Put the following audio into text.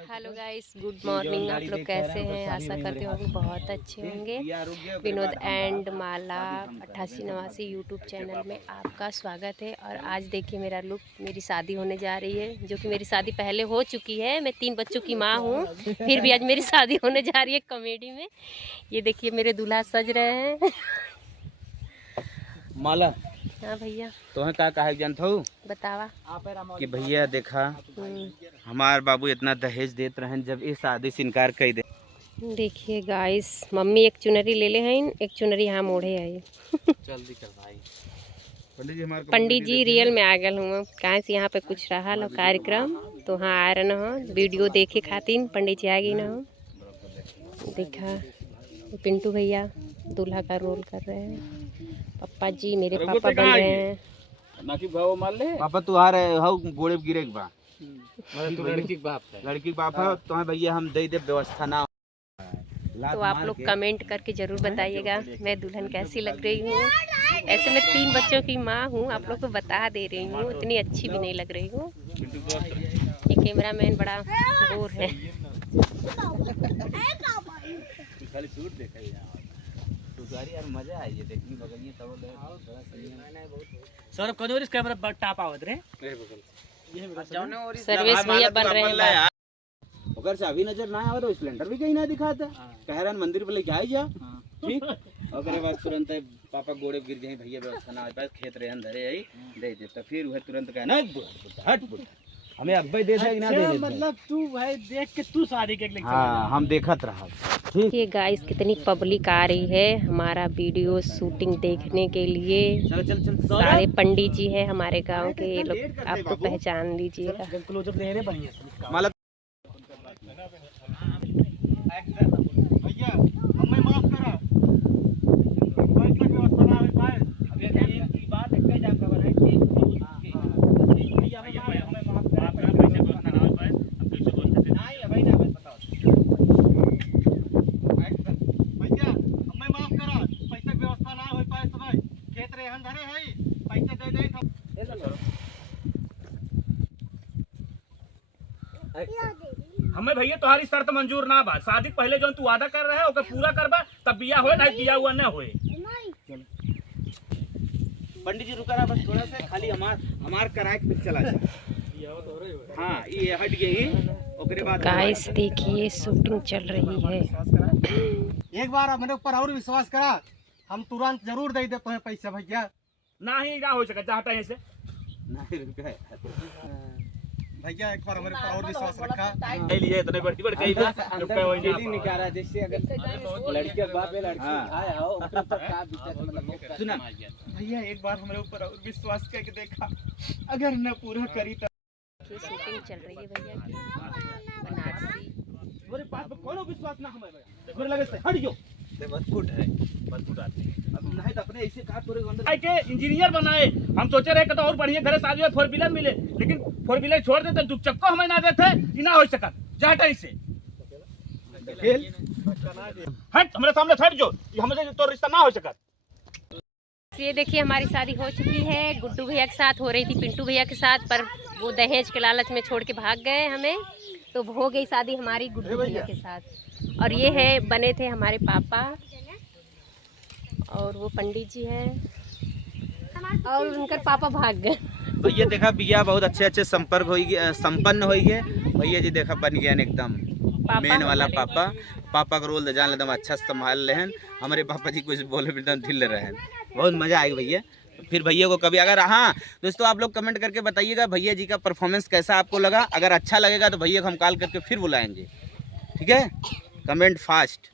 Hello guys, good morning. आप लोग कैसे हैं? आशा करती हूँ आप बहुत अच्छे होंगे। Vinod and Mala 8889 YouTube channel में आपका स्वागत है। और आज देखिए मेरा लुक, मेरी शादी होने जा रही है, जो कि मेरी शादी पहले हो चुकी है। मैं 3 बच्चों की माँ हूँ, फिर भी आज मेरी शादी होने जा रही है कॉमेडी में। ये देखिए मेरे दूल्हा सज रहे हैं। माला, हाँ भैया, तुम्हें का कहा जानता हूँ बतावा कि भैया देखा हमार बाबू इतना दहेज देते रहे, जब इस शादी से इनकार कर दे। देखिए गाइस, मम्मी एक चुनरी ले ले हैं, एक चुनरी यहाँ मोड़े है। जल्दी कर भाई। पंडित जी रियल में आ गए हूँ, कहाँ से यहाँ पे कुछ रहा लो कार्यक्रम, तो हाँ आ रहे न वीडियो देखे खातिर पंडित जी आ गई न। देखा पिंटू भैया दूल्हा का रोल कर रहे हैं। पापा जी मेरे पापा बन रहे हैं। पापा तू आ रहे हो गोड़े गिरे के बा लड़की बाप है तुम्हें भैया, हम दे दे व्यवस्था ना। तो आप लोग कमेंट करके ज़रूर बताइएगा मैं दुल्हन कैसी लग रही हूँ। ऐसे मैं 3 बच्चों की माँ हूँ, आप लोग को बता दे रही हूँ, उतनी अच्छी भी नहीं लग रही हूँ। ये कैमरा मैन बड़ा बोर है। मजा आई है देखनी बगलिए सौरभ कदोरिस कैमरा टाप आवत रे सर्विस भैया बन रहे हैं। ओकर से अभी नजर ना आवे तो स्प्लेंडर भी कहीं ना दिखाता। कहरन मंदिर पे लेके आई जा ठीक। ओकरे बाद तुरंत पापा गोड़े गिर गए, भैया व्यवस्था ना पास खेत रे अंदर आई दे दे, तो फिर वह तुरंत कहना हट हमें अब्बे दे दे ना दे दे। मतलब तू भाई देख के तू शादी के लिए। हां हम देखत रहा ठीक। ये गाइस कितनी पब्लिक आ रही है हमारा वीडियो शूटिंग देखने के लिए। चल चल चल सारे पंडित जी हैं हमारे गांव के, ये लोग आप तो पहचान लीजिएगा। क्लोजअप ले रहे बढ़िया माला भैया हमें माफ करा, पैसा व्यवस्था ना हो पाए। अब ये की बात है कई जगह पर है कि भैया हमें माफ करा, पैसा व्यवस्था ना हो पाए। अब कैसे बोल सकते नहीं भाई ना बताओ। भैया हमें माफ करा, पैसा व्यवस्था ना हो पाए। समय खेत रे हन धरे है, पैसे दे दे हमें भैया तुम्हारी शर्त मंजूर ना बा। शादी पहले जो तू वादा कर रहे है ओके पूरा करबा तब बिया होए, नहीं बिया हुआ ना होए। पंडित जी रुका रहा बस थोड़ा सा, खाली हमार कराए के फिर चला जा। हां ये हट गई ओकरे बाद गाइस देखिए शूटिंग चल रही है। एक बार मेरे ऊपर और विश्वास करा, हम तुरंत जरूर दे दे तुम्हें पैसा भैया। नहीं ना हो सके चाहता है से नहीं रुका भैया, एक बार हमारे ऊपर और विश्वास रखा। ले लिए इतने बड़ी बड़ी कई रुपए होई नहीं निकाला। जैसे अगर लड़की का बाप है लड़की आया हो ऊपर तक का बीच मतलब सुना भैया, एक बार हमारे ऊपर और विश्वास करके देखा, अगर न पूरा करी तो शूटिंग चल रही है भैया की बनारसी। मेरे पास कोनो विश्वास ना हमें भैया, मेरे लगे से हट गयो मजबूत है मजबूत आदमी। अब नहीं तो अपने ऐसे कहा पूरे अंदर आई के इंजीनियर बनाए। हम सोचे रहे कि तो और बढ़िया घरे शादी में 4 व्हीलर मिले, लेकिन 4 व्हीलर छोड़ देते दु चक्को हमें ना देते, ई ना हो सकत जाटा से खेल हट हमारे सामने हट जो, हमसे तो रिश्ता ना हो सकत। ये देखिए हमारी शादी हो चुकी है, गुड्डू भैया के साथ हो रही थी, पिंटू भैया के साथ, पर वो दहेज के लालच में छोड़ के भाग गए हमें, तो हो गई शादी हमारी गुड्डू भैया के साथ। और ये है बने थे हमारे पापा, और वो पंडित जी हैं, और उनका पापा भाग गए। भैया देखा बिया बहुत अच्छे अच्छे संपर्क हो गए, संपन्न हो गए भैया जी। देखा बन गया एकदम मेन वाला पापा। पापा का रोल जान एकदम अच्छा संभाल रहे हैं हमारे पापा जी, कुछ बोले एकदम ढिल रहे हैं। बहुत मजा आएगा भैया। फिर भैया को कभी अगर हाँ दोस्तों आप लोग कमेंट करके बताइएगा भैया जी का परफॉर्मेंस कैसा आपको लगा। अगर अच्छा लगेगा तो भैया को हम कॉल करके फिर बुलाएंगे, ठीक है। Comment fast.